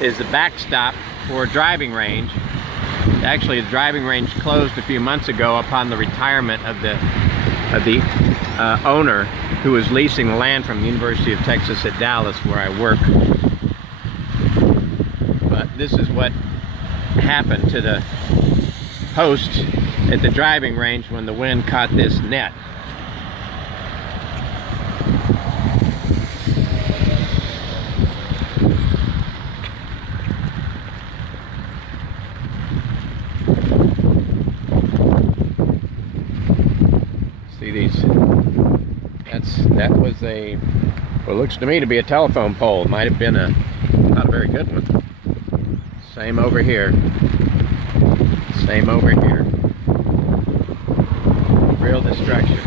is the backstop for a driving range. Actually, the driving range closed a few months ago upon the retirement of the owner who was leasing the land from the University of Texas at Dallas, where I work. But this is what happened to the posts at the driving range when the wind caught this net. See these? That was a, well, it looks to me to be a telephone pole. It might have been not a very good one. Same over here. Same over here. Real destruction.